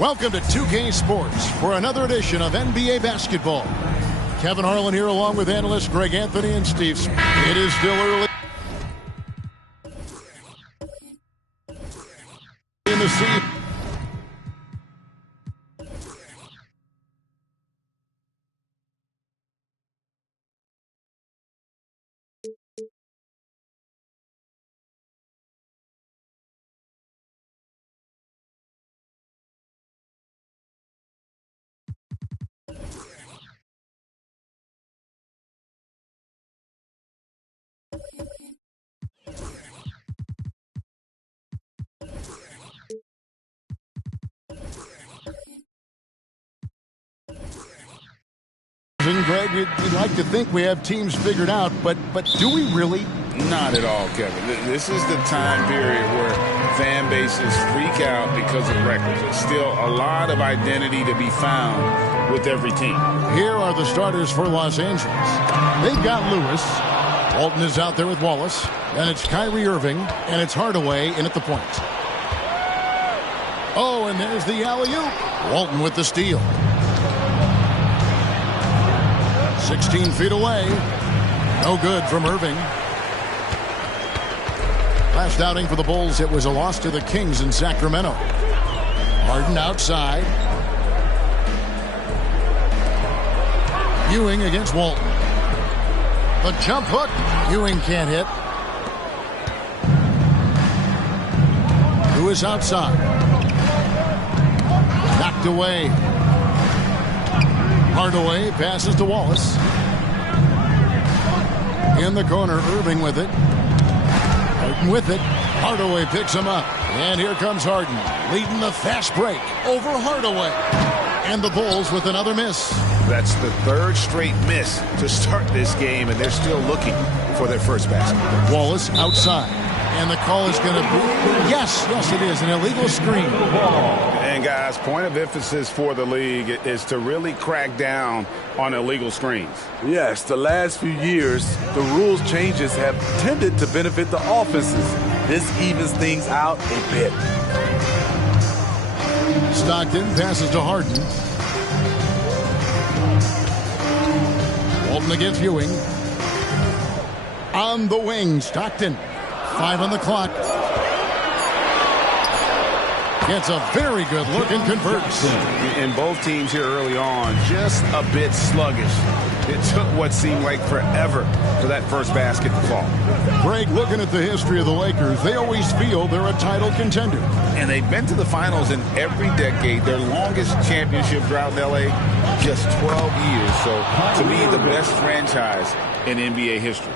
Welcome to 2K Sports for another edition of NBA basketball. Kevin Harlan here along with analysts Greg Anthony and Steve Smith. It is still early in the season. Greg, we'd like to think we have teams figured out, but do we really? Not at all, Kevin. This is the time period where fan bases freak out because of records. There's still a lot of identity to be found with every team. Here are the starters for Los Angeles. They've got Lewis. Walton is out there with Wallace. And it's Kyrie Irving, and it's Hardaway in at the point. Oh, and there's the alley-oop. Walton with the steal. 16 feet away. No good from Irving. Last outing for the Bulls, it was a loss to the Kings in Sacramento. Harden outside. Ewing against Walton. The jump hook. Ewing can't hit. Lewis outside. Knocked away. Hardaway passes to Wallace. In the corner, Irving with it. Harden with it. Hardaway picks him up. And here comes Harden, leading the fast break over Hardaway. And the Bulls with another miss. That's the third straight miss to start this game, and they're still looking for their first basket. Wallace outside. And the call is going to be, yes, it is, an illegal screen. And guys, point of emphasis for the league is to really crack down on illegal screens. Yes, the last few years, the rules changes have tended to benefit the offenses. This evens things out a bit. Stockton passes to Harden. Walton against Ewing. On the wing, Stockton. 5 on the clock. Gets a very good look and converts. And both teams here early on just a bit sluggish. It took what seemed like forever for that first basket to fall. Greg, looking at the history of the Lakers, they always feel they're a title contender. And they've been to the finals in every decade. Their longest championship drought in L.A., just 12 years. So, to me, the best franchise in NBA history.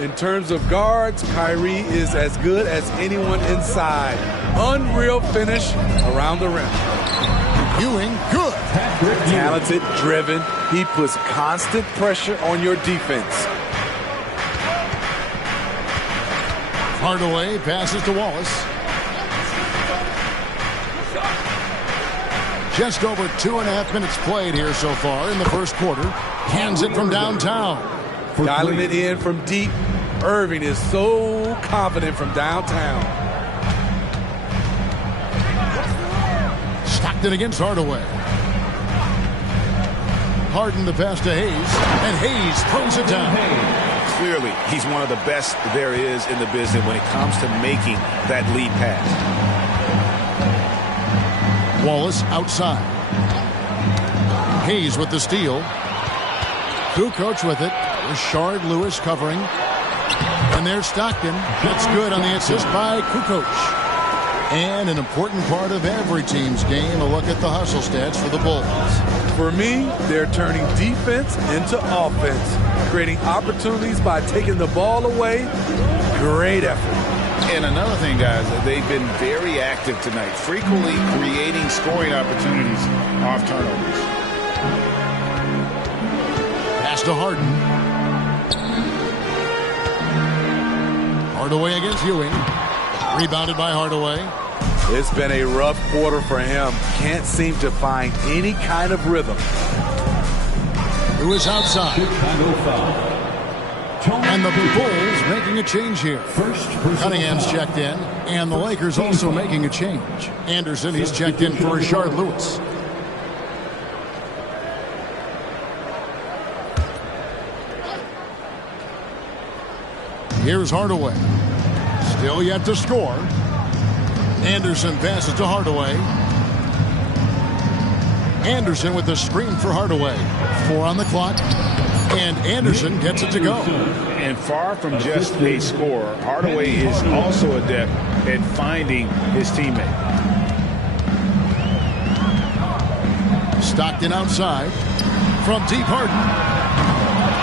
In terms of guards, Kyrie is as good as anyone inside. Unreal finish around the rim. Ewing, good. Talented, driven. He puts constant pressure on your defense. Hardaway passes to Wallace. Just over 2.5 minutes played here so far in the first quarter. Hands it from downtown. Dialing it in from deep. Irving is so confident from downtown. Stockton against Hardaway. Harden the pass to Hayes. And Hayes throws it down. Clearly, he's one of the best there is in the business when it comes to making that lead pass. Wallace outside. Hayes with the steal. Kukoc with it. Rashard Lewis covering. And there's Stockton. That's good on the assist by Kukoc. And an important part of every team's game, a look at the hustle stats for the Bulls. For me, they're turning defense into offense, creating opportunities by taking the ball away. Great effort. And another thing, guys, they've been very active tonight, frequently creating scoring opportunities off turnovers. Pass to Harden. Hardaway against Ewing. Rebounded by Hardaway. It's been a rough quarter for him. Can't seem to find any kind of rhythm. Who is outside? And the Bulls making a change here. Cunningham's checked in, and the Lakers also making a change. Anderson, he's checked in for Rashard Lewis. Here's Hardaway. Still yet to score. Anderson passes to Hardaway. Anderson with the screen for Hardaway. 4 on the clock. And Anderson gets it to go. And far from just a scorer, Hardaway is also adept at finding his teammate. Stockton outside. From deep, Harden.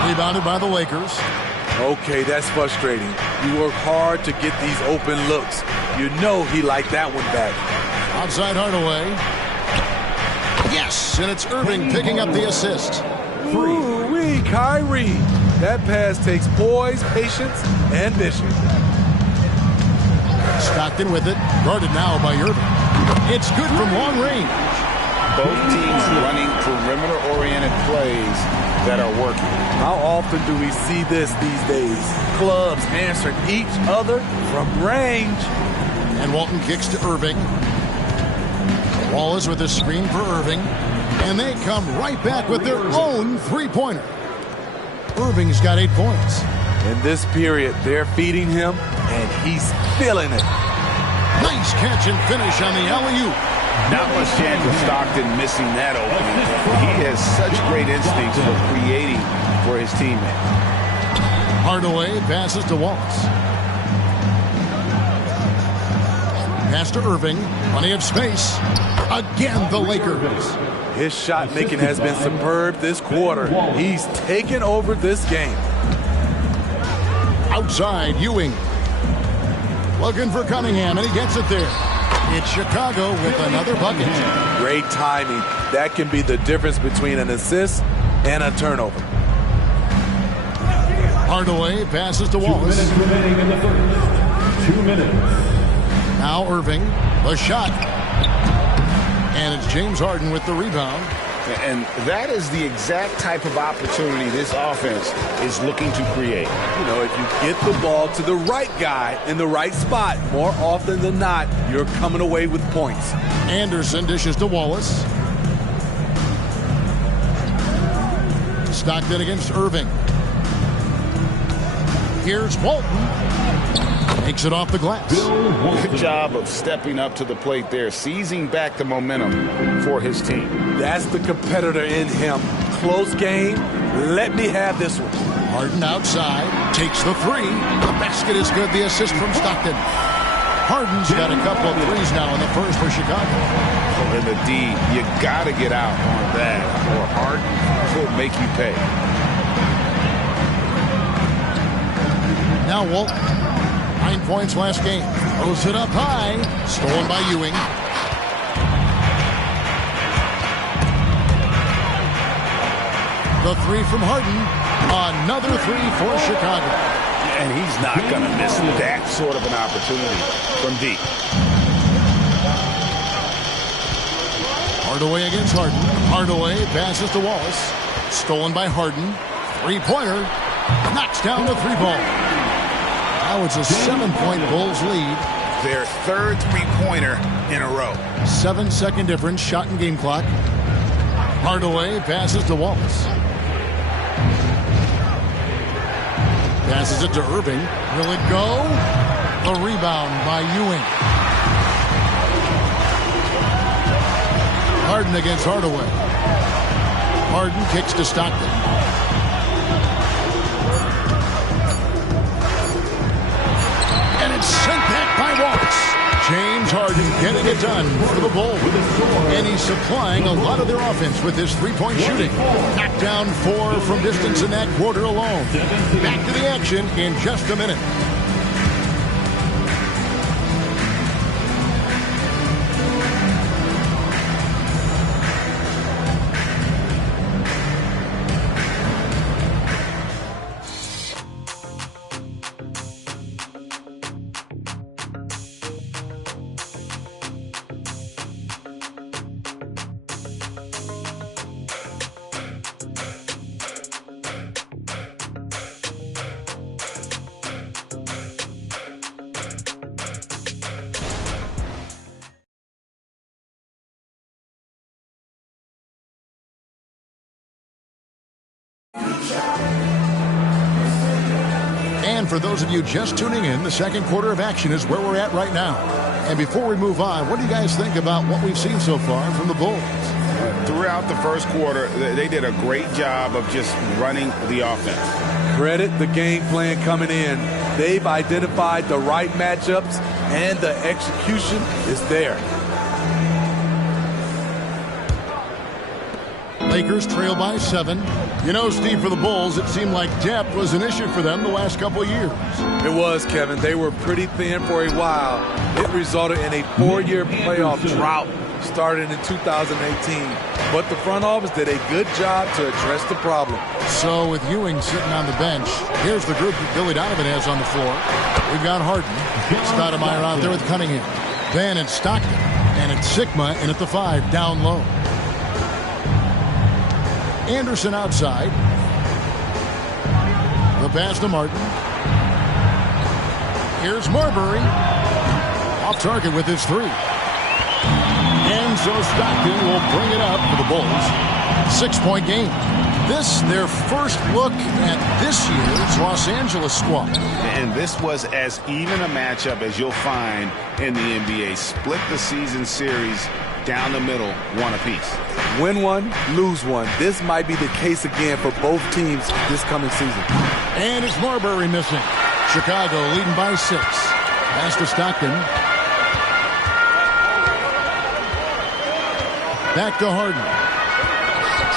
Rebounded by the Lakers. Okay, that's frustrating. You work hard to get these open looks. You know he liked that one back. Outside Hardaway. Yes, and it's Irving picking up the assist. Ooh-wee, Kyrie. That pass takes poise, patience, and vision. Stockton with it. Guarded now by Irving. It's good from long range. Both teams running perimeter-oriented plays that are working. How often do we see this these days? Clubs answering each other from range. And Walton kicks to Irving. Wallace with a screen for Irving. And they come right back with their own three-pointer. Irving's got 8 points. In this period, they're feeding him, and he's feeling it. Nice catch and finish on the alley-oop. Not much chance of Stockton missing that opening. He has such great instincts for creating for his teammate. Hardaway passes to Wallace. Pass to Irving. Plenty of space. Again, the Lakers. His shot making has been superb this quarter. He's taken over this game. Outside, Ewing. Looking for Cunningham, and he gets it there. It's Chicago with another bucket. Great timing. That can be the difference between an assist and a turnover. Hardaway passes to Wallace. 2 minutes remaining in the first. 2 minutes. Now Irving, the shot. And it's James Harden with the rebound. And that is the exact type of opportunity this offense is looking to create. You know, if you get the ball to the right guy in the right spot, more often than not, you're coming away with points. Anderson dishes to Wallace. Stockton against Irving. Here's Walton. Makes it off the glass. Good job of stepping up to the plate there, seizing back the momentum for his team. That's the competitor in him. Close game. Let me have this one. Harden outside. Takes the three. The basket is good. The assist from Stockton. Harden's got a couple of threes now in the first for Chicago. Oh, in the D, you got to get out on that, or Harden will make you pay. Now Walton. 9 points last game. Throws it up high. Stolen by Ewing. The three from Harden. Another three for Chicago. And he's not going to miss that sort of an opportunity from deep. Hardaway against Harden. Hardaway passes to Wallace. Stolen by Harden. Three-pointer. Knocks down the three ball. Now it's a 7-point Bulls lead. Their third three-pointer in a row. 7-second difference, shot and game clock. Hardaway passes to Wallace. Passes it to Irving. Will it go? A rebound by Ewing. Harden against Hardaway. Harden kicks to Stockton. Sent back by Wallace. James Harden getting it done for the Bulls. And he's supplying a lot of their offense with his three-point shooting. Knocked down 4 from distance in that quarter alone. Back to the action in just a minute. And for those of you just tuning in, the second quarter of action is where we're at right now. And before we move on, what do you guys think about what we've seen so far from the Bulls? Throughout the first quarter, they did a great job of just running the offense. Credit the game plan coming in. They've identified the right matchups, and the execution is there. Lakers trail by 7. You know, Steve, for the Bulls, it seemed like depth was an issue for them the last couple of years. It was, Kevin. They were pretty thin for a while. It resulted in a 4-year playoff drought started in 2018. But the front office did a good job to address the problem. So with Ewing sitting on the bench, here's the group that Billy Donovan has on the floor. We've got Harden, Stoudemire out there with Cunningham. Then it's Stockton, and it's Sigma in at the 5, down low. Anderson outside. The pass to Martin. Here's Marbury. Off target with his 3. And so Stockton will bring it up for the Bulls. 6-point game. This, their first look at this year's Los Angeles squad. And this was as even a matchup as you'll find in the NBA. Split the season series down the middle, 1 apiece. Win 1, lose 1. This might be the case again for both teams this coming season. And it's Marbury missing. Chicago leading by 6. Pass to Stockton. Back to Harden.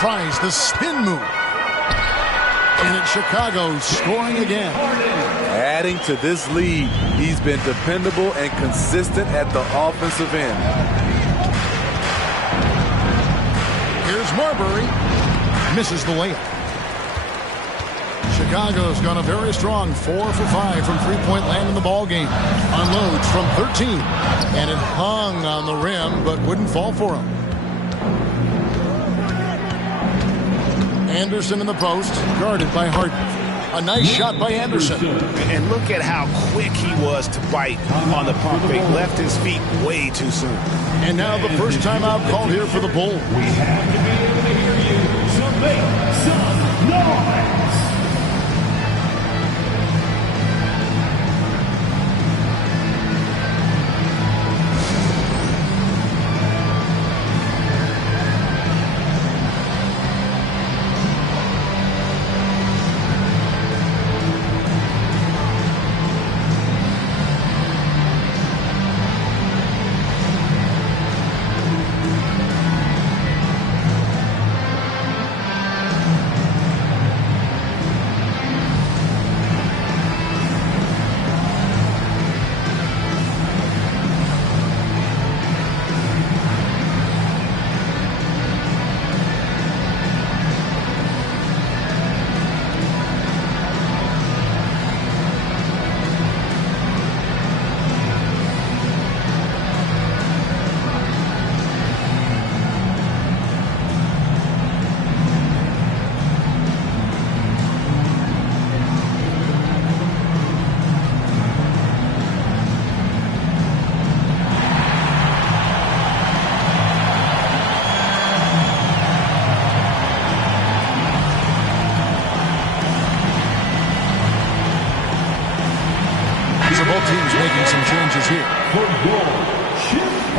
Tries the spin move. And it's Chicago scoring again. Adding to this lead, he's been dependable and consistent at the offensive end. Here's Marbury. Misses the layup. Chicago's gone a very strong 4 for 5 from three-point land in the ball game. Unloads from 13. And it hung on the rim, but wouldn't fall for him. Anderson in the post, guarded by Harden. A nice shot by Anderson. And look at how quick he was to bite on the pump fake. Left his feet way too soon. And now the first timeout called here for the Bulls. We have to be able to hear you, so make some noise.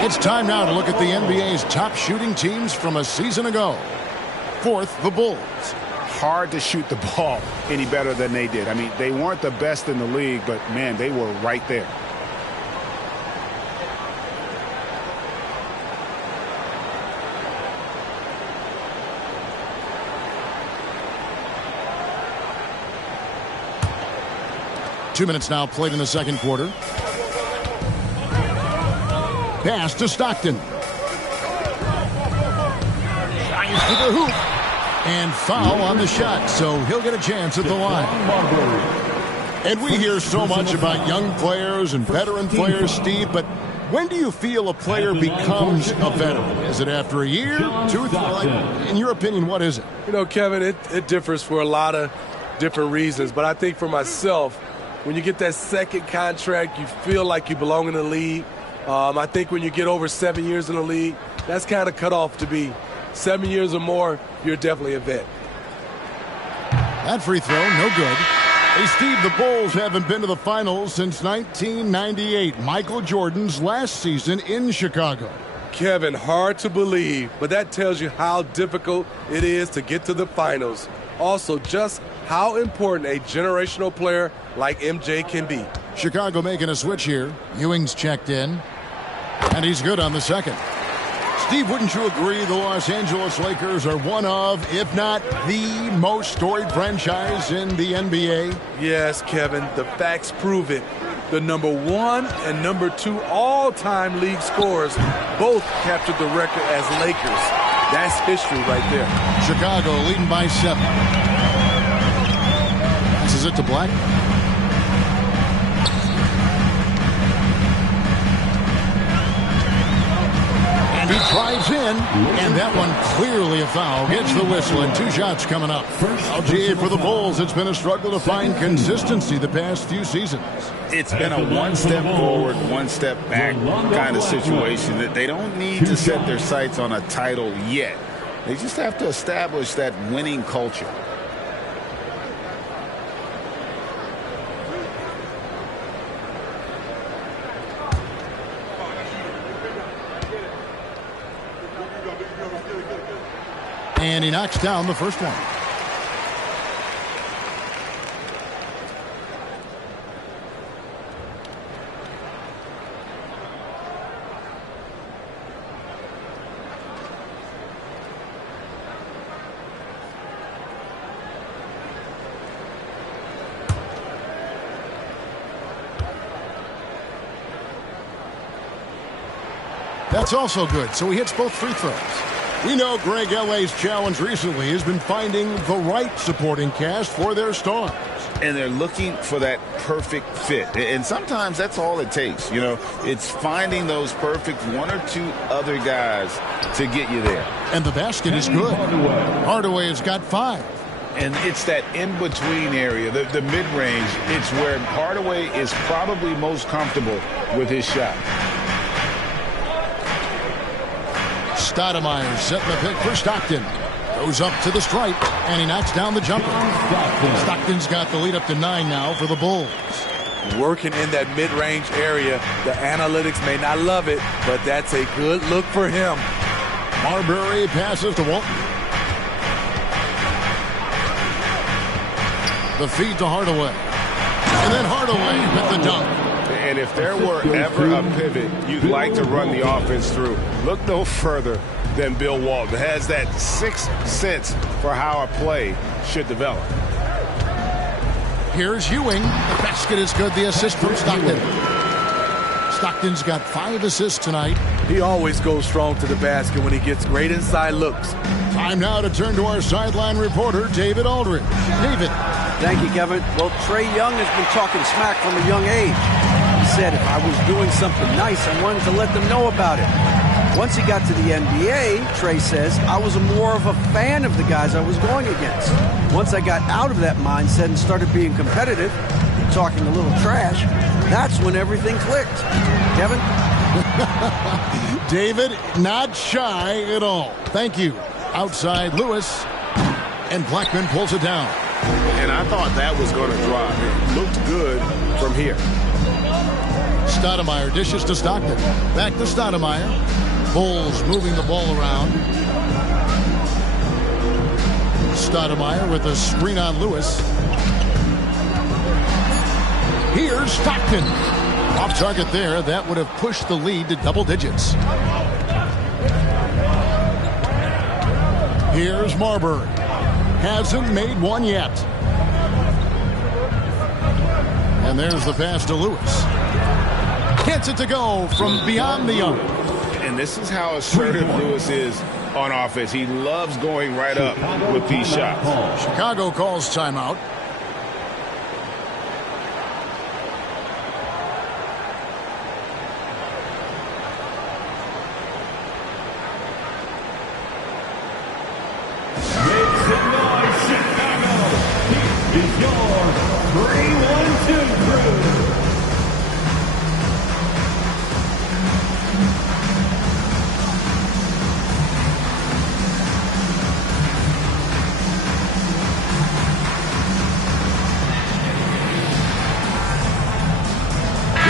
It's time now to look at the NBA's top shooting teams from a season ago. 4th, the Bulls. Hard to shoot the ball any better than they did. I mean, they weren't the best in the league, but, man, they were right there. Two minutes now played in the second quarter. Pass to Stockton. Drives to the hoop. And foul on the shot, so he'll get a chance at the line. And we hear so much about young players and veteran players, Steve, but when do you feel a player becomes a veteran? Is it after a year, 2, 3? Like, in your opinion, what is it? You know, Kevin, it differs for a lot of different reasons, but I think for myself, when you get that second contract, you feel like you belong in the league. I think when you get over 7 years in the league, that's kind of cut off to be 7 years or more, you're definitely a vet. That free throw, no good. Hey, Steve, the Bulls haven't been to the finals since 1998, Michael Jordan's last season in Chicago. Kevin, hard to believe, but that tells you how difficult it is to get to the finals. Also, just how important a generational player like MJ can be. Chicago making a switch here. Ewing's checked in, and he's good on the second. Steve, wouldn't you agree the Los Angeles Lakers are one of, if not the most storied franchise in the NBA? Yes, Kevin, the facts prove it. The number 1 and number 2 all-time league scorers both captured the record as Lakers. That's history right there. Chicago leading by 7. Passes it to Black. And he drives in, and that one clearly a foul. Gets the whistle, and 2 shots coming up. LGA for the Bulls. It's been a struggle to find consistency the past few seasons. It's been a one step forward, one step back kind of situation. That they don't need to set their sights on a title yet. They just have to establish that winning culture. And he knocks down the first one. That's also good, so he hits both free throws. We know Greg L.A.'s challenge recently has been finding the right supporting cast for their stars. And they're looking for that perfect fit. And sometimes that's all it takes. You know, it's finding those perfect 1 or 2 other guys to get you there. And the basket is good. Hardaway has got 5. And it's that in-between area, the mid-range. It's where Hardaway is probably most comfortable with his shot. Stoudemire setting the pick for Stockton. Goes up to the stripe, and he knocks down the jumper. Stockton's got the lead up to 9 now for the Bulls. Working in that mid-range area, the analytics may not love it, but that's a good look for him. Marbury passes to Walton. The feed to Hardaway. And then Hardaway with the dunk. And if there were ever a pivot you'd like to run the offense through, look no further than Bill Walton. Has that sixth sense for how a play should develop. Here's Ewing. The basket is good. The assist from Stockton. Stockton's got 5 assists tonight. He always goes strong to the basket when he gets great inside looks. Time now to turn to our sideline reporter, David Aldridge. David. Thank you, Kevin. Well, Trae Young has been talking smack from a young age. He said if I was doing something nice, I wanted to let them know about it. Once he got to the NBA, Trae says, I was more of a fan of the guys I was going against. Once I got out of that mindset and started being competitive, talking a little trash, that's when everything clicked. Kevin? David, not shy at all. Thank you. Outside Lewis, and Blackman pulls it down. And I thought that was going to drop. It looked good from here. Stoudemire dishes to Stockton. Back to Stoudemire. Bulls moving the ball around. Stoudemire with a screen on Lewis. Here's Stockton. Off target there. That would have pushed the lead to double digits. Here's Marbury. Hasn't made one yet. And there's the pass to Lewis. Gets it to go from beyond the arc. And this is how assertive Lewis is on offense. He loves going right up with these shots. Chicago calls timeout. Is your 3-1-2 crew.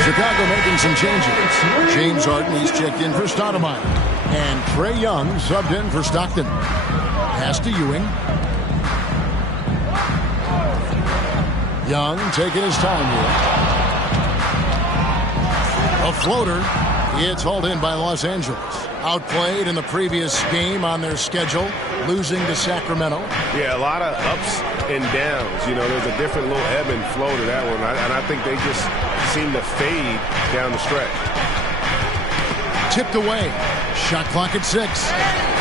Chicago making some changes. James Harden, he's checked in for Stoudemire. And Trae Young subbed in for Stockton. Pass to Ewing. Young taking his time here. A floater. It's hauled in by Los Angeles. Outplayed in the previous game on their schedule, losing to Sacramento. Yeah, a lot of ups and downs. You know, there's a different little ebb and flow to that one. And I think they just seem to fade down the stretch. Tipped away. Shot clock at 6.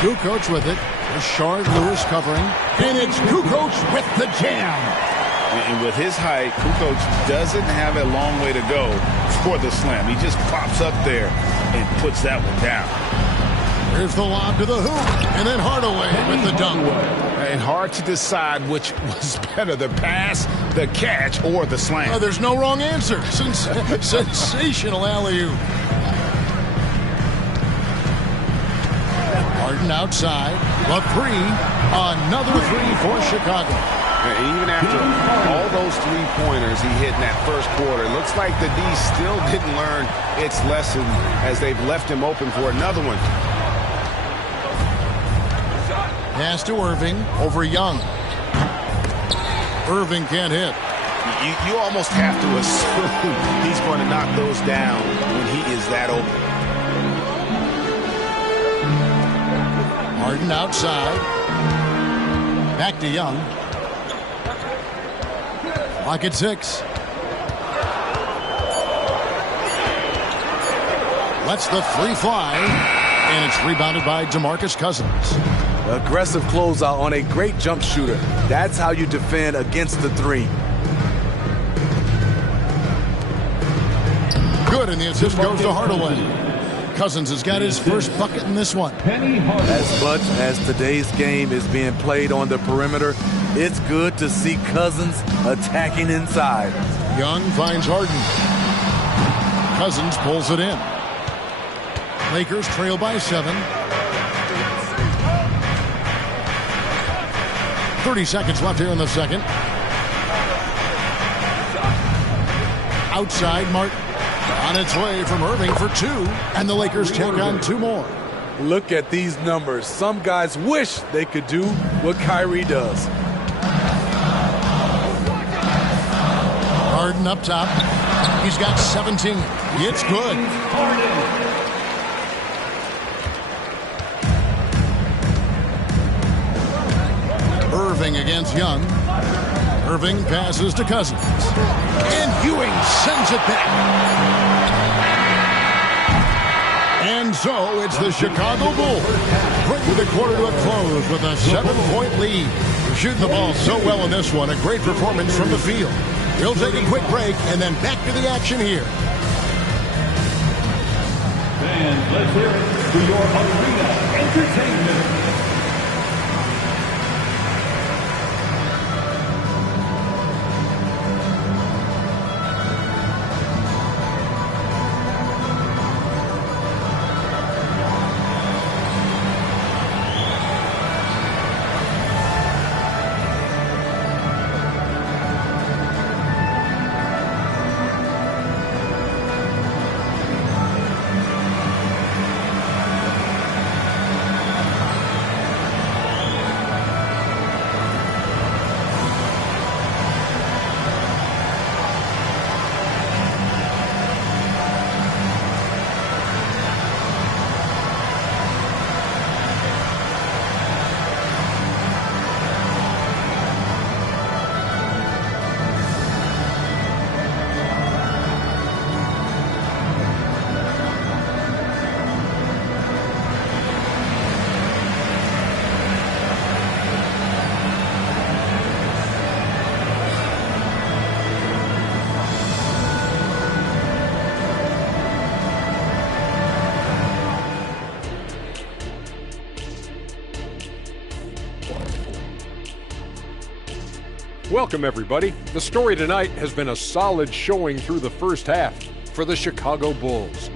Kukoc with it. Rashard Lewis covering. And it's Kukoc with the jam. And with his height, Kukoc doesn't have a long way to go for the slam. He just pops up there and puts that one down. Here's the lob to the hoop. And then Hardaway with the dunk. And hard to decide which was better, the pass, the catch, or the slam. There's no wrong answer. Sensational alley-oop. Harden outside. A three. Another three for Chicago. And even after all those three-pointers he hit in that first quarter, it looks like the D still didn't learn its lesson as they've left him open for another one. Pass to Irving over Young. Irving can't hit. You almost have to assume he's going to knock those down when he is that open. Harden outside. Back to Young. Clock at 6. Lets the three fly. And it's rebounded by DeMarcus Cousins. Aggressive closeout on a great jump shooter. That's how you defend against the three. Good, and the assist goes to Hardaway. Cousins has got his first bucket in this one. As much as today's game is being played on the perimeter, it's good to see Cousins attacking inside. Young finds Harden. Cousins pulls it in. Lakers trail by 7. 30 seconds left here in the second. Outside, Martin. On its way from Irving for 2. And the Lakers tack on 2 more. Look at these numbers. Some guys wish they could do what Kyrie does. Harden up top. He's got 17. It's good. Irving against Young. Irving passes to Cousins. And Ewing sends it back. And so it's the Chicago Bulls bringing the quarter to a close with a 7-point lead. Shooting the ball so well in this one. A great performance from the field. We'll take a quick break and then back to the action here. And let's hear it for your arena entertainment. Welcome, everybody. The story tonight has been a solid showing through the first half for the Chicago Bulls.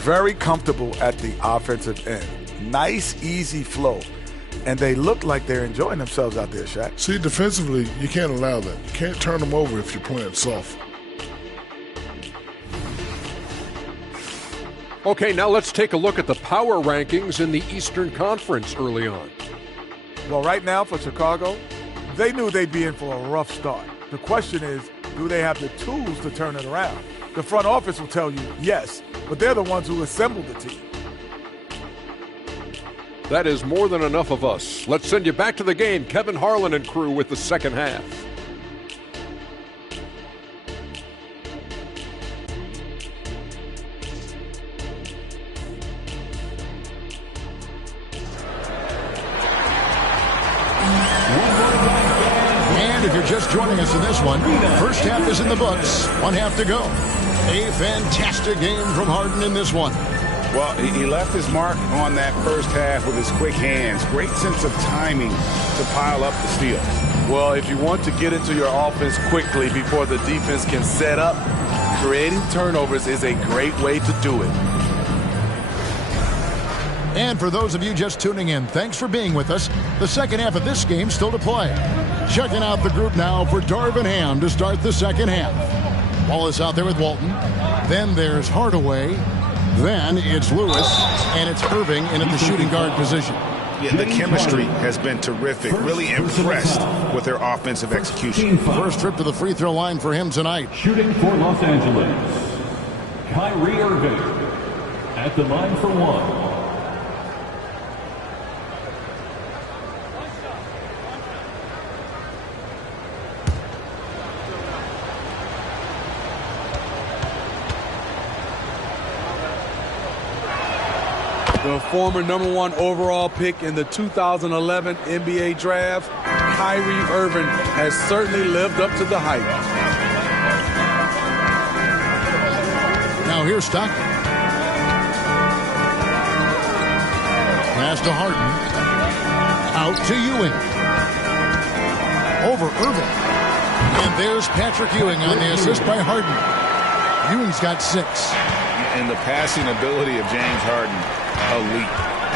Very comfortable at the offensive end. Nice, easy flow. And they look like they're enjoying themselves out there, Shaq. See, defensively, you can't allow that. You can't turn them over if you're playing soft. Okay, now let's take a look at the power rankings in the Eastern Conference early on. Well, right now for Chicago, they knew they'd be in for a rough start. The question is, do they have the tools to turn it around? The front office will tell you yes, but they're the ones who assembled the team. That is more than enough of us. Let's send you back to the game. Kevin Harlan and crew with the second half. If you're just joining us in this one, first half is in the books. 1 half to go. A fantastic game from Harden in this one. Well, he left his mark on that first half with his quick hands. Great sense of timing to pile up the steals. Well, if you want to get into your offense quickly before the defense can set up, creating turnovers is a great way to do it. And for those of you just tuning in, thanks for being with us. The second half of this game still to play. Checking out the group now for Darvin Ham to start the second half. Wallace out there with Walton. Then there's Hardaway. Then it's Lewis. And it's Irving in at the shooting guard position. Yeah, the chemistry has been terrific. Really impressed with their offensive execution. First trip to the free throw line for him tonight. Shooting for Los Angeles, Kyrie Irving at the line for one. The former #1 overall pick in the 2011 NBA draft, Kyrie Irving, has certainly lived up to the hype. Now here's Stockton. Pass to Harden. Out to Ewing. Over Irving. And there's Patrick Ewing on the assist by Harden. Ewing's got 6. And the passing ability of James Harden, elite.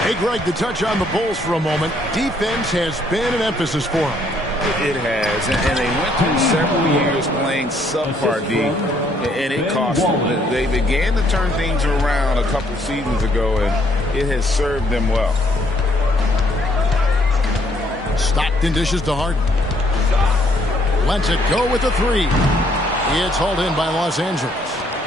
Hey, Greg, to touch on the Bulls for a moment, defense has been an emphasis for them. It has, and they went through several years playing subpar D, and it cost them. They began to turn things around a couple seasons ago, and it has served them well. Stockton dishes to Harden. Lets it go with a 3. It's hauled in by Los Angeles.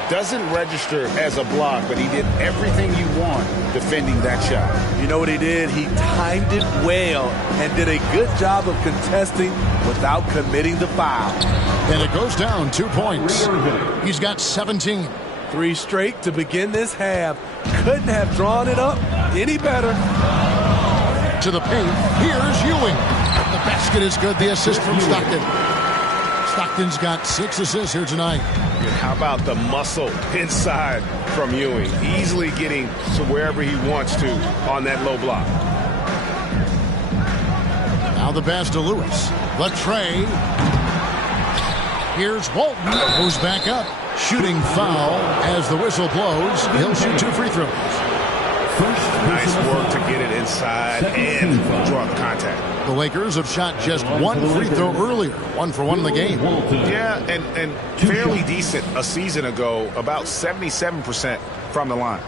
Doesn't register as a block, but he did everything you want defending that shot. You know what he did? He timed it well and did a good job of contesting without committing the foul. And it goes down 2 points. He's got 17. 3 straight to begin this half. Couldn't have drawn it up any better. To the paint. Here's Ewing. The basket is good. The assist from Stockton. Stockton's got 6 assists here tonight. How about the muscle inside from Ewing? Easily getting to wherever he wants to on that low block. Now the pass to Lewis. The tray. Here's Walton. Goes back up. Shooting foul as the whistle blows. He'll shoot 2 free throws. Nice work to get it inside and draw the contact. The Lakers have shot just 1 free throw earlier. 1 for 1 in the game. Yeah, and fairly decent a season ago. About 77% from the line.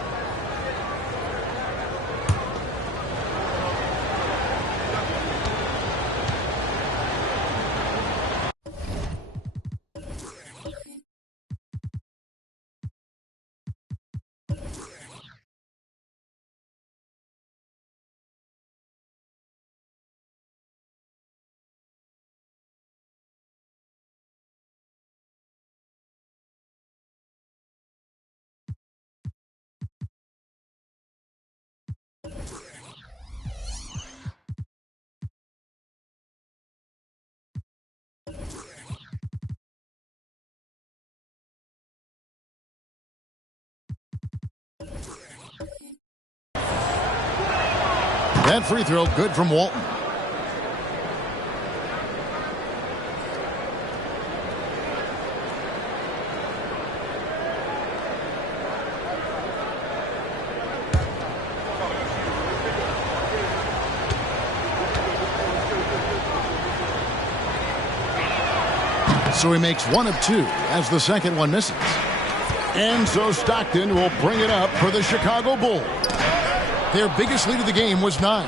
That free throw good from Walton. So he makes 1 of 2 as the second one misses. And so Stockton will bring it up for the Chicago Bulls. Their biggest lead of the game was 9.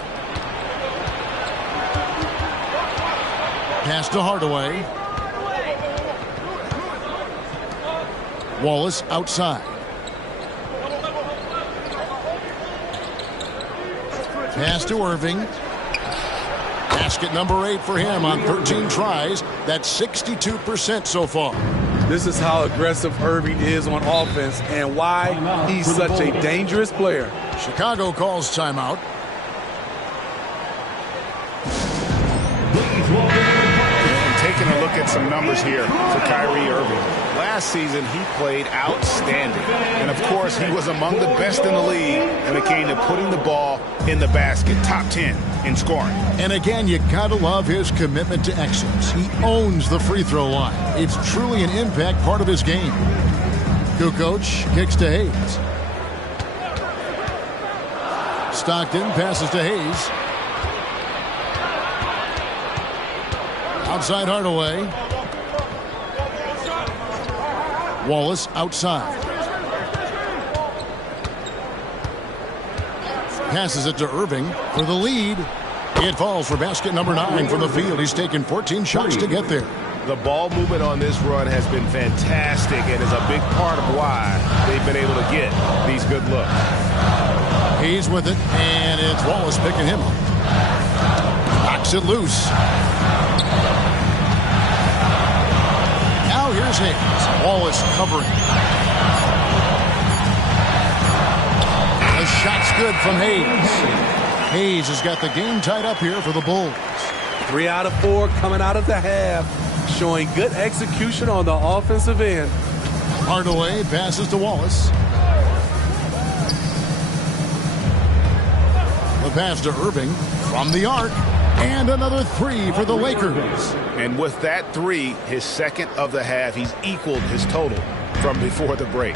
Pass to Hardaway. Wallace outside. Pass to Irving. Basket number 8 for him on 13 tries. That's 62% so far. This is how aggressive Irving is on offense and why he's such a dangerous player. Chicago calls timeout. And taking a look at some numbers here for Kyrie Irving. Last season, he played outstanding. And, of course, he was among the best in the league when it came to putting the ball in the basket. Top 10 in scoring. And again, you gotta love his commitment to excellence. He owns the free throw line. It's truly an impact part of his game. Kukoc kicks to Hayes. Stockton passes to Hayes. Outside Hardaway. Wallace outside. Passes it to Irving for the lead. It falls for basket number 9 from the field. He's taken 14 shots to get there. The ball movement on this run has been fantastic and is a big part of why they've been able to get these good looks. He's with it, and it's Wallace picking him up. Knocks it loose. Now here's Hayes. Wallace covering. The shot's good from Hayes. Hayes has got the game tied up here for the Bulls. 3 out of 4 coming out of the half, showing good execution on the offensive end. Hardaway passes to Wallace. The pass to Irving from the arc. And another 3 for the Lakers. And with that 3, his second of the half, he's equaled his total from before the break.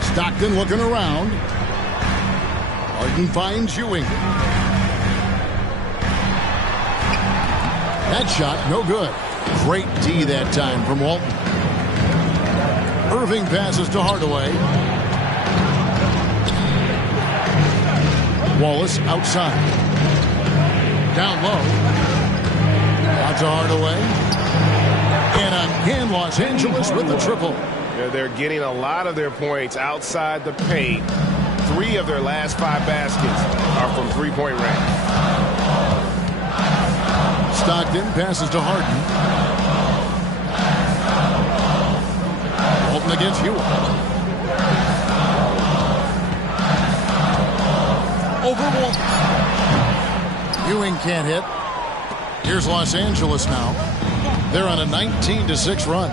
Stockton looking around. Harden finds Ewing. That shot, no good. Great D that time from Walton. Irving passes to Hardaway. Wallace outside. Down low. Out to Hardaway. And again, Los Angeles with the triple. They're getting a lot of their points outside the paint. 3 of their last 5 baskets are from three-point range. Stockton passes to Harden. Walton against Ewing. Over Walton. Ewing can't hit. Here's Los Angeles now. They're on a 19-6 run.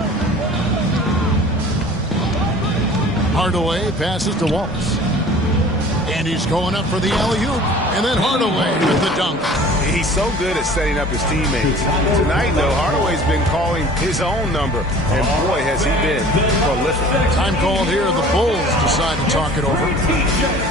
Hardaway passes to Wallace. And he's going up for the alley-oop. And then Hardaway with the dunk. He's so good at setting up his teammates. Tonight, though, Hardaway's been calling his own number. And boy, has he been prolific. Time called here. The Bulls decide to talk it over.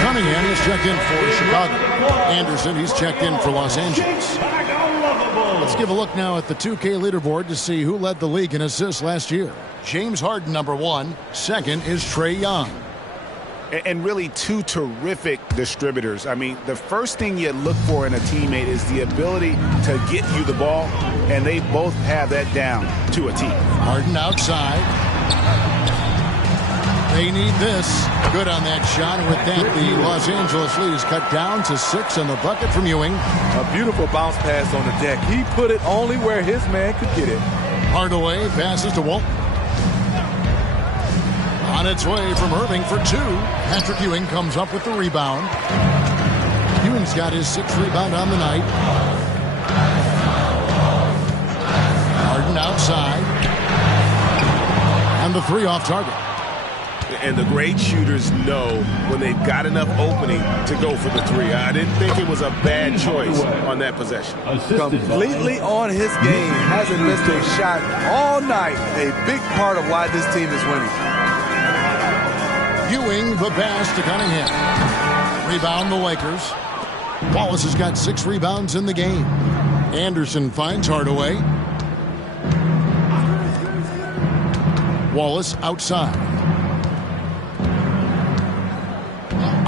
Cunningham is checked in for Chicago. Anderson, he's checked in for Los Angeles. Let's give a look now at the 2K leaderboard to see who led the league in assists last year. James Harden, number 1. Second is Trae Young. And really two terrific distributors. I mean, the first thing you look for in a teammate is the ability to get you the ball, and they both have that down to a T. Harden outside. They need this. Good on that shot. And with that, the Los Angeles lead is cut down to 6 on the bucket from Ewing. A beautiful bounce pass on the deck. He put it only where his man could get it. Hardaway passes to Walton. On its way from Irving for 2. Patrick Ewing comes up with the rebound. Ewing's got his 6th rebound on the night. Harden outside. And the 3 off target. And the great shooters know when they've got enough opening to go for the 3. I didn't think it was a bad choice on that possession. Completely on his game. Hasn't missed a shot all night. A big part of why this team is winning. Ewing, the pass to Cunningham. Rebound the Lakers. Wallace has got 6 rebounds in the game. Anderson finds Hardaway. Wallace outside.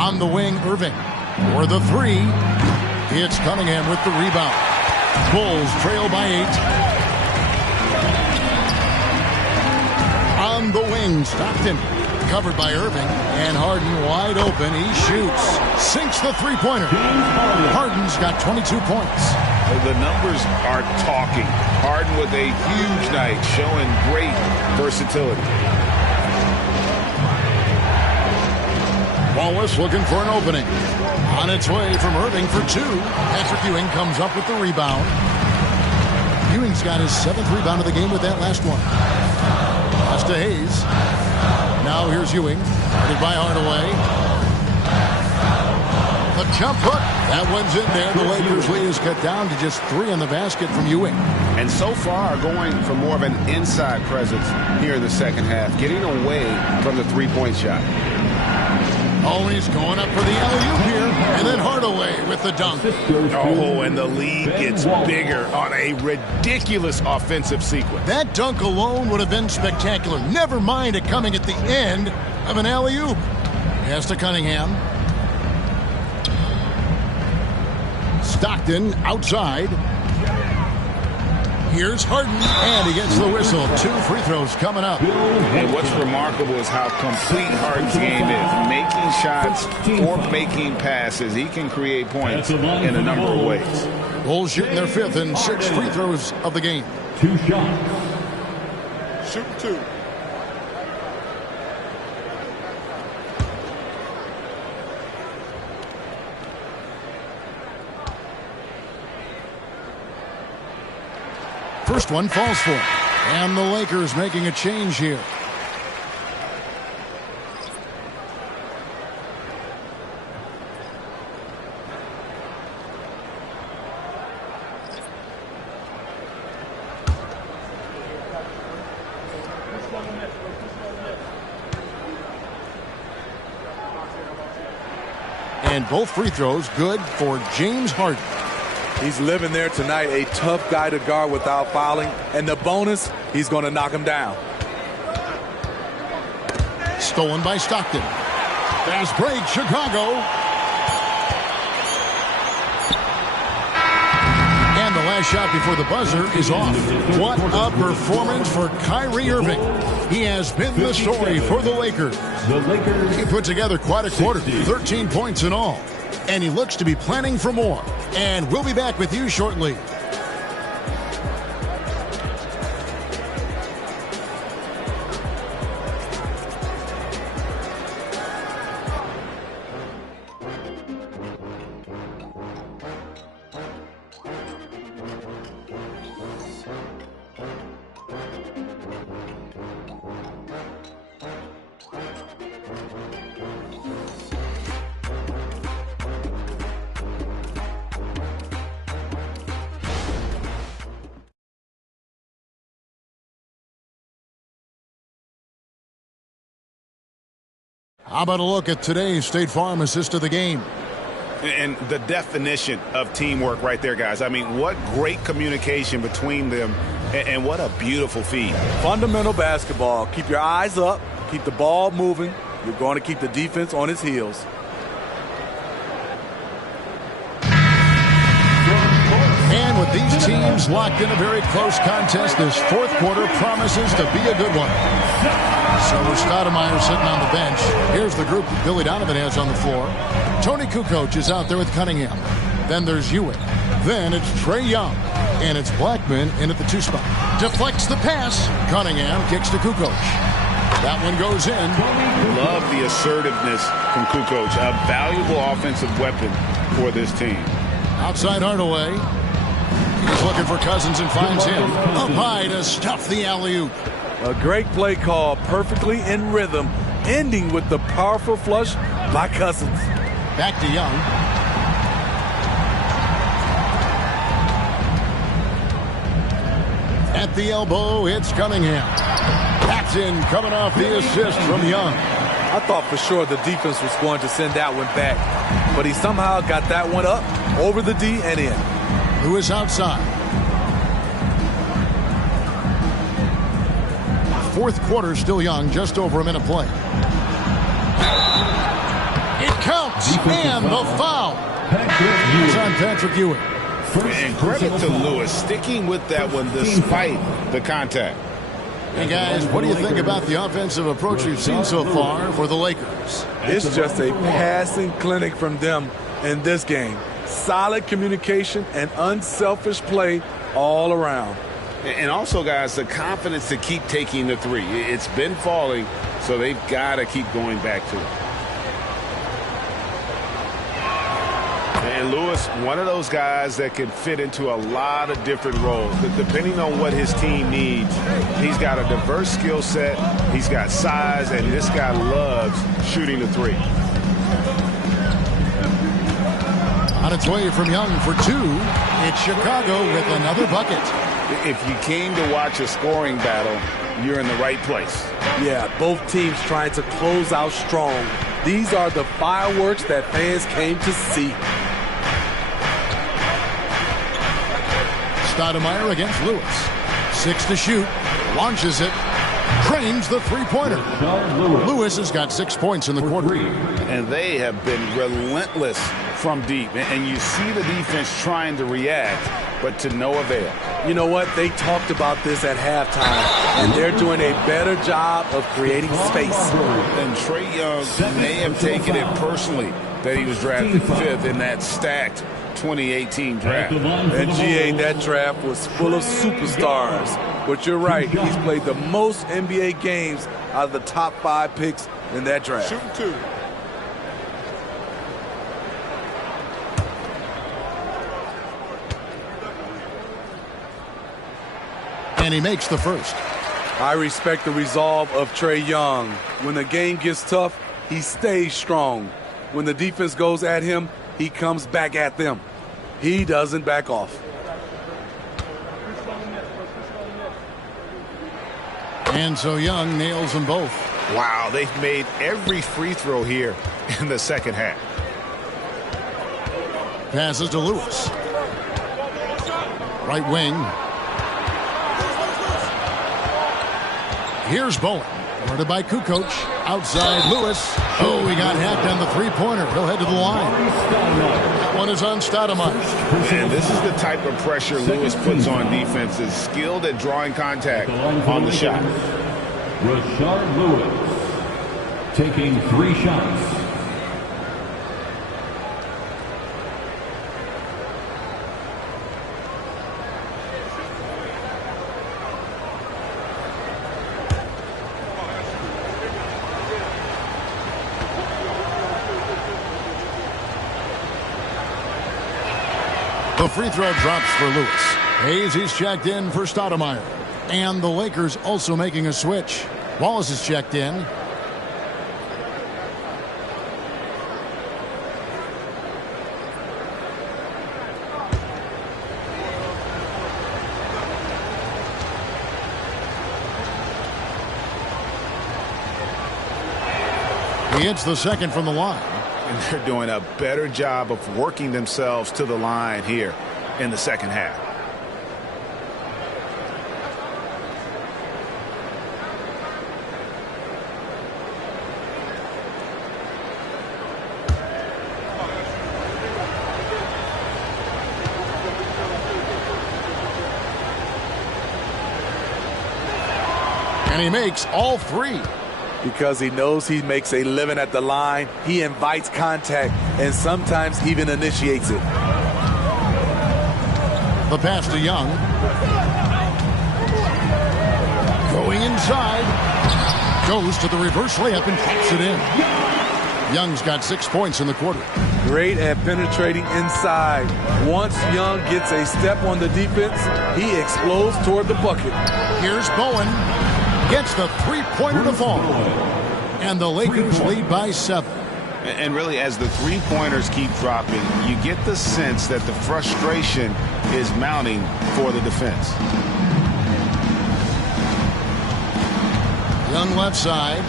On the wing, Irving. For the 3. It's Cunningham with the rebound. Bulls trail by 8. On the wing, Stockton. Covered by Irving, and Harden wide open. He shoots, sinks the 3-pointer. Harden's got 22 points. The numbers are talking. Harden with a huge night, showing great versatility. Wallace looking for an opening. On its way from Irving for 2. Patrick Ewing comes up with the rebound. Ewing's got his 7th rebound of the game with that last one. Pass to Hayes. Now here's Ewing, guarded by Hardaway. The jump hook, that one's in there. The Lakers lead is cut down to just 3 on the basket from Ewing. And so far going for more of an inside presence here in the second half, getting away from the 3-point shot. Oh, he's going up for the alley-oop here. And then Hardaway with the dunk. Oh, and the lead gets bigger on a ridiculous offensive sequence. That dunk alone would have been spectacular. Never mind it coming at the end of an alley-oop. Pass to Cunningham. Stockton outside. Here's Harden, and he gets the whistle. 2 free throws coming up. And what's remarkable is how complete Harden's game is. Making shots or making passes. He can create points in a number of ways. Bulls shooting their 5th and 6 free throws of the game. 2 shots. Shooting 2. First one falls for him. And the Lakers making a change here. And both free throws good for James Harden. He's living there tonight, a tough guy to guard without fouling. And the bonus, he's going to knock him down. Stolen by Stockton. Fast break, Chicago. And the last shot before the buzzer is off. What a performance for Kyrie Irving. He has been the story for the Lakers. He put together quite a quarter, 13 points in all. And he looks to be planning for more. And we'll be back with you shortly. How about a look at today's State Farm assist of the game? And the definition of teamwork right there, guys. I mean, what great communication between them, and what a beautiful feed. Fundamental basketball. Keep your eyes up. Keep the ball moving. You're going to keep the defense on its heels. And with these teams locked in a very close contest, this fourth quarter promises to be a good one. So with Stoudemire sitting on the bench, here's the group that Billy Donovan has on the floor. Tony Kukoc is out there with Cunningham. Then there's Ewing. Then it's Trae Young. And it's Blackman in at the 2 spot. Deflects the pass. Cunningham kicks to Kukoc. That one goes in. Love the assertiveness from Kukoc. A valuable offensive weapon for this team. Outside Hardaway. He's looking for Cousins and finds him. Up high to stuff the alley-oop. A great play call, perfectly in rhythm, ending with the powerful flush by Cousins. Back to Young. At the elbow, it's Cunningham. Paxson coming off the assist from Young. I thought for sure the defense was going to send that one back, but he somehow got that one up, over the D, and in. Lewis outside. Fourth quarter still Young, just over a minute play. It counts, and the foul. It's on Patrick Ewing. And credit to Lewis sticking with that one despite the contact. Hey guys, what do you think about the offensive approach you've seen so far for the Lakers? It's just a passing clinic from them in this game. Solid communication and unselfish play all around. And also, guys, the confidence to keep taking the three. It's been falling, so they've got to keep going back to it. And Lewis, one of those guys that can fit into a lot of different roles. Depending on what his team needs, he's got a diverse skill set, he's got size, and this guy loves shooting the three. On its way from Young for 2, it's Chicago with another bucket. If you came to watch a scoring battle, you're in the right place. Yeah, both teams trying to close out strong. These are the fireworks that fans came to see. Stoudemire against Lewis. 6 to shoot. Launches it. Drains the three-pointer. Lewis has got 6 points in the quarter. And they have been relentless from deep. And you see the defense trying to react, but to no avail. You know what? They talked about this at halftime, and they're doing a better job of creating space. And Trae Young may have taken it personally that he was drafted 5th in that stacked 2018 draft. And GA, that draft was full of superstars. But you're right, he's played the most NBA games out of the top 5 picks in that draft. Shoot 2. And he makes the first. I respect the resolve of Trae Young. When the game gets tough, he stays strong. When the defense goes at him, he comes back at them. He doesn't back off. And so Young nails them both. Wow, they've made every free throw here in the second half. Passes to Lewis. Right wing. Here's Bowen. Guarded by Kukoc. Outside Lewis. Oh, he got hacked on the three-pointer. He'll head to the line. That one is on Stoudemire. And this is the type of pressure Lewis puts on defenses. Skilled at drawing contact on the shot. Rashard Lewis taking 3 shots. The free throw drops for Lewis. Hayes, he's checked in for Stoudemire. And the Lakers also making a switch. Wallace is checked in. He hits the second from the line. And they're doing a better job of working themselves to the line here in the second half. And he makes all three. Because he knows he makes a living at the line, he invites contact and sometimes even initiates it. The pass to Young. Going inside. Goes to the reverse layup and pops it in. Young's got 6 points in the quarter. Great at penetrating inside. Once Young gets a step on the defense, he explodes toward the bucket. Here's Bowen. Gets the three-pointer to fall. And the Lakers lead by 7. And really, as the three-pointers keep dropping, you get the sense that the frustration is mounting for the defense. Young left side.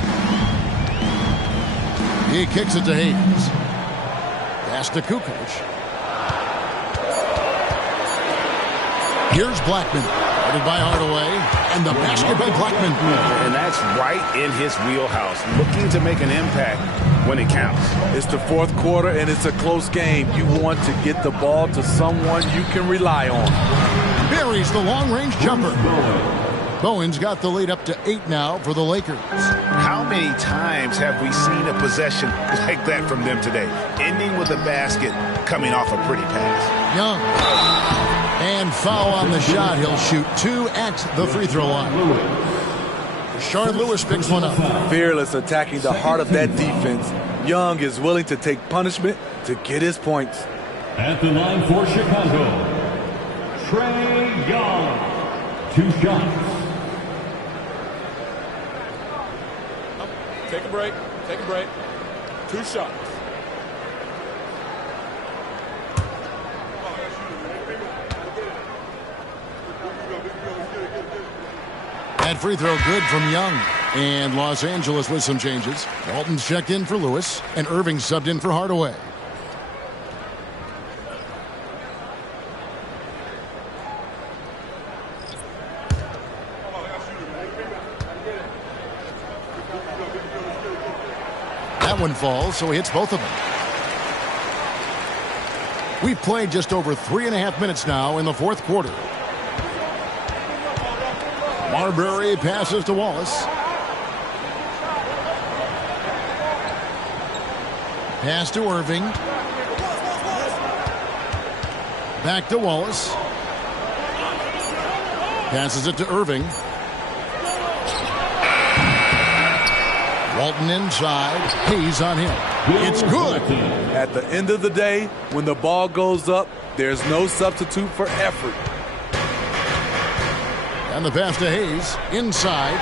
He kicks it to Hayes. Pass to Kukoc. Here's Blackman. Headed by Hardaway. And the basket by Blackman. And that's right in his wheelhouse. Looking to make an impact when it counts. It's the fourth quarter and it's a close game. You want to get the ball to someone you can rely on. Buries the long-range jumper. Bowen's got the lead up to 8 now for the Lakers. How many times have we seen a possession like that from them today? Ending with a basket, coming off a pretty pass. Young. And foul on the shot. He'll shoot 2 at the free throw line. Rashard Lewis picks one up. Fearless attacking the heart of that defense. Young is willing to take punishment to get his points. At the line for Chicago, Trae Young. 2 shots. Take a break. Take a break. 2 shots. That free throw good from Young. And Los Angeles with some changes. Walton's checked in for Lewis, and Irving subbed in for Hardaway. That one falls, so he hits both of them. We've played just over 3.5 minutes now in the fourth quarter. Marbury passes to Wallace. Pass to Irving. Back to Wallace. Passes it to Irving. Walton inside. Hayes on him. It's good. At the end of the day, when the ball goes up, there's no substitute for effort. And the pass to Hayes. Inside.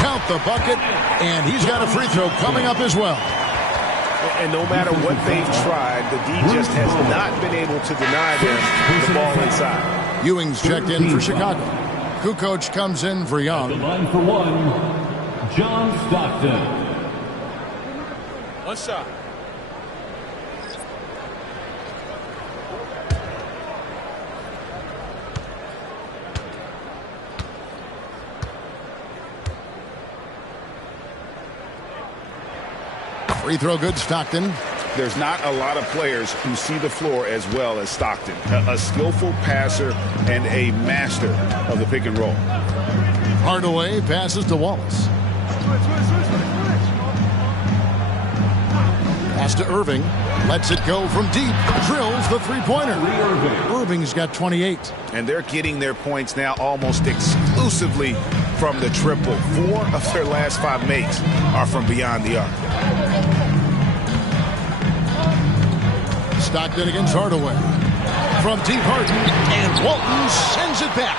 Count the bucket. And he's got a free throw coming up as well. And no matter what they've tried, the D just has not been able to deny them the ball inside. Ewing's checked in for Chicago. Kukoc comes in for Young. The line for one, John Stockton. 1 shot. Free throw good, Stockton. There's not a lot of players who see the floor as well as Stockton. A skillful passer and a master of the pick and roll. Hardaway passes to Wallace. Pass to Irving. Lets it go from deep. Drills the three-pointer. Irving's got 28. And they're getting their points now almost exclusively from the triple. 4 of their last 5 makes are from beyond the arc. Stockton against Hardaway. From deep Harden. And Walton sends it back.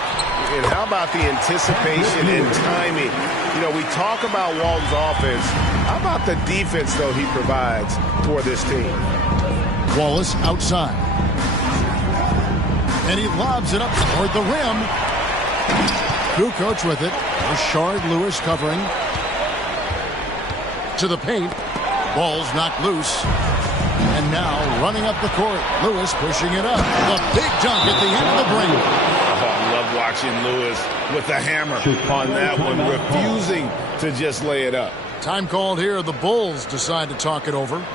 And how about the anticipation and timing? You know, we talk about Walton's offense. How about the defense, though, he provides for this team? Wallace outside. And he lobs it up toward the rim. Kukoc with it. Rashard Lewis covering. To the paint. Ball's knocked loose. And now running up the court. Lewis pushing it up. The big dunk at the end of the break. Oh, I love watching Lewis with the hammer on that one, refusing to just lay it up. Time called here. The Bulls decide to talk it over.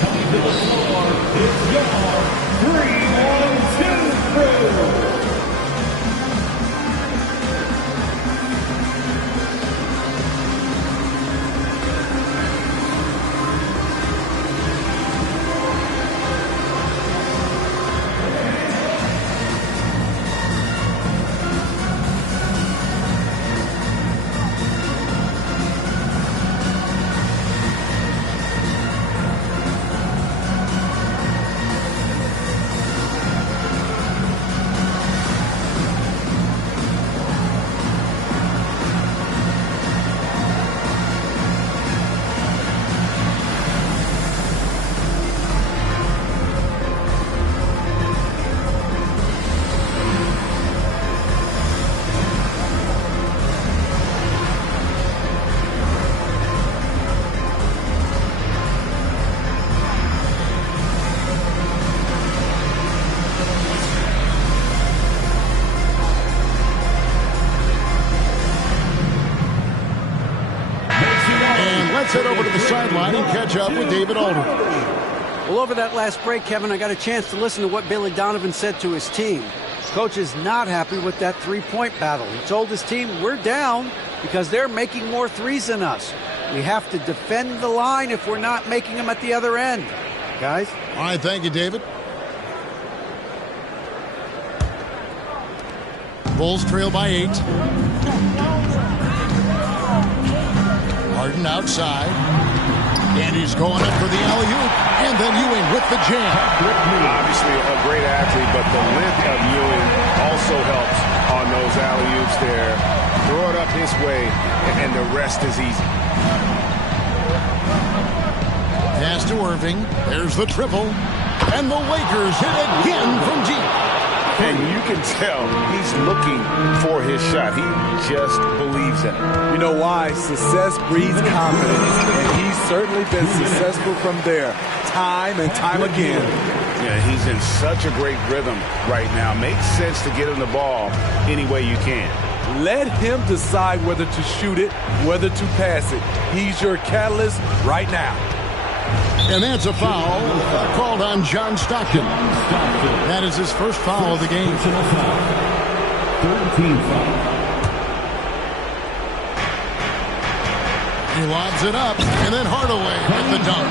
Coming to the floor, it's your 3-1-2 crew. Let's head over to the sideline and catch up with David Aldridge. Well, over that last break, Kevin, I got a chance to listen to what Billy Donovan said to his team. Coach is not happy with that three-point battle. He told his team, we're down because they're making more threes than us. We have to defend the line if we're not making them at the other end. Guys? All right, thank you, David. Bulls trail by 8. Harden outside. And he's going up for the alley-oop. And then Ewing with the jam. Obviously a great athlete, but the length of Ewing also helps on those alley-oops there. Throw it up his way, and the rest is easy. Pass to Irving. There's the triple. And the Lakers hit again from deep. And you can tell he's looking for his shot. He just believes in it. You know why? Success breeds confidence, and he's certainly been successful from there, time and time again. Yeah, he's in such a great rhythm right now. Makes sense to get him the ball any way you can. Let him decide whether to shoot it, whether to pass it. He's your catalyst right now. And that's a foul called on John Stockton. That is his first foul of the game. 13 foul. He lobs it up, and then Hardaway with the dunk.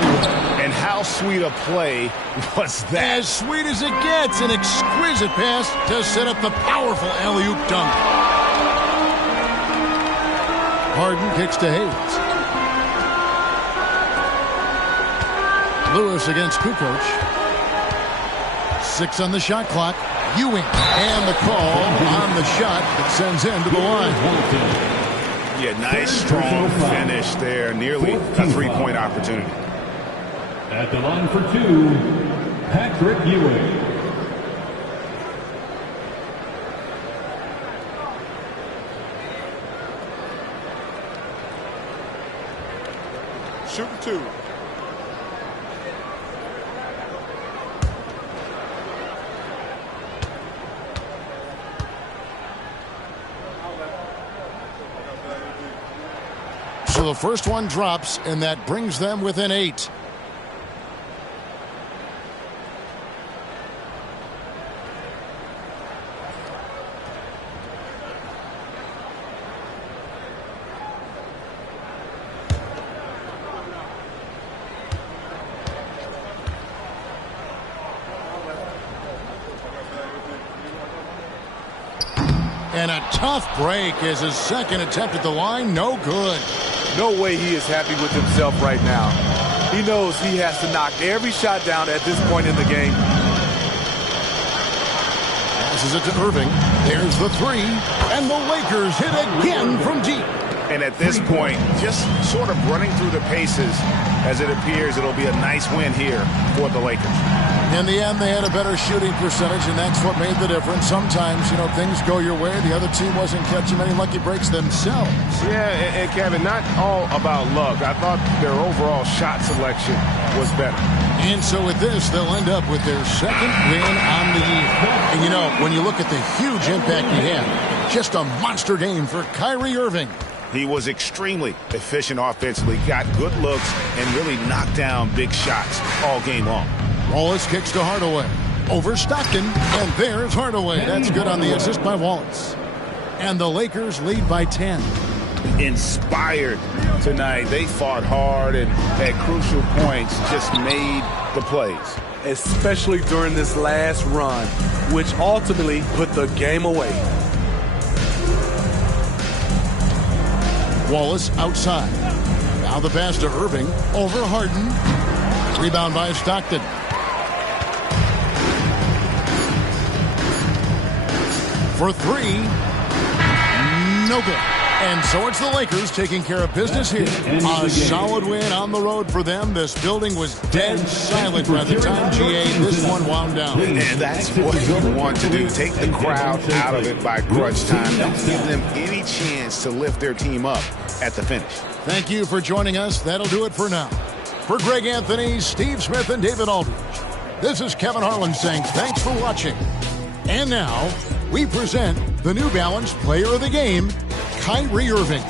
And how sweet a play was that? As sweet as it gets, an exquisite pass to set up the powerful alley-oop dunk. Harden kicks to Hayes. Lewis against Kukoc. 6 on the shot clock. Ewing. And the call on the shot that sends him to the line. Yeah, nice, strong finish there. Nearly a three-point opportunity. At the line for 2, Patrick Ewing. Shooting 2. So the first one drops, and that brings them within 8. And a tough break as his second attempt at the line, no good. No way he is happy with himself right now. He knows he has to knock every shot down at this point in the game. Passes it to Irving. There's the 3. And the Lakers hit again from deep. And at this point, just sort of running through the paces as it appears it'll be a nice win here for the Lakers. In the end, they had a better shooting percentage, and that's what made the difference. Sometimes, things go your way. The other team wasn't catching many lucky breaks themselves. Yeah, and Kevin, not all about luck. I thought their overall shot selection was better. And so with this, they'll end up with their second win on the year. And when you look at the huge impact he had, just a monster game for Kyrie Irving. He was extremely efficient offensively, got good looks, and really knocked down big shots all game long. Wallace kicks to Hardaway. Over Stockton, and there's Hardaway. That's good on the assist by Wallace. And the Lakers lead by 10. Inspired tonight. They fought hard and at crucial points just made the plays. Especially during this last run, which ultimately put the game away. Wallace outside. Now the pass to Irving. Over Harden. Rebound by Stockton. For three. No good. And so it's the Lakers taking care of business here. A solid win on the road for them. This building was dead silent by the time this one wound down. And that's what you want to do. Take the crowd out of it by crunch time. Don't give them any chance to lift their team up at the finish. Thank you for joining us. That'll do it for now. For Greg Anthony, Steve Smith, and David Aldridge, this is Kevin Harlan saying thanks for watching. And now, we present the New Balance Player of the Game, Kyrie Irving.